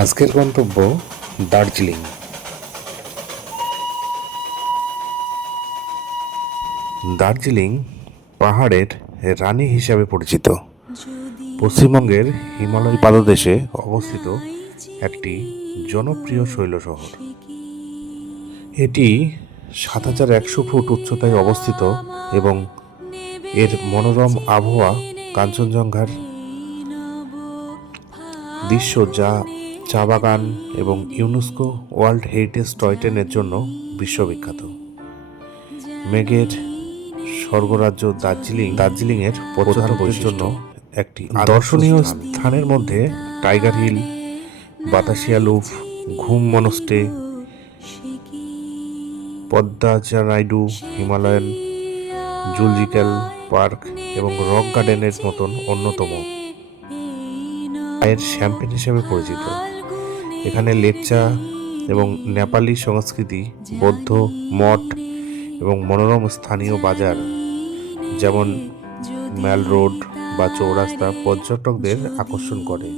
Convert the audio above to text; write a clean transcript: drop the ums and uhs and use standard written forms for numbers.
আজকের গন্তব্য দার্জিলিং। দার্জিলিং পাহাড়ের রানী হিসাবে পরিচিত। পশ্চিমবঙ্গের হিমালয় পাদদেশে অবস্থিত একটি জনপ্রিয় শৈল শহর। এটি ৭,১০০ ফুট উচ্চতায় অবস্থিত এবং এর মনোরম আবহাওয়া, কাঞ্চনজঙ্ঘার দৃশ্য, যা চা বাগান এবং ইউনেস্কো ওয়ার্ল্ড হেরিটেজ টয় ট্রেনের জন্য বিশ্ববিখ্যাত। মেঘের স্বর্গরাজ্য দার্জিলিংয়ের পর্যটকদের জন্য একটি দর্শনীয় স্থানের মধ্যে টাইগার হিল, বাতাসিয়া লুপ, ঘুম মনস্টে, পদ্মাচারাইডু হিমালয়ান জুলজিক্যাল পার্ক এবং রক গার্ডেনের মতন অন্যতম এর শ্যাম্পেন হিসেবে পরিচিত। এখানে লেপচা এবং নেপালি সংস্কৃতি, বৌদ্ধ মঠ এবং মনোরম স্থানীয় বাজার যেমন ম্যাল রোড বা চৌরাস্তা পর্যটকদের আকর্ষণ করে।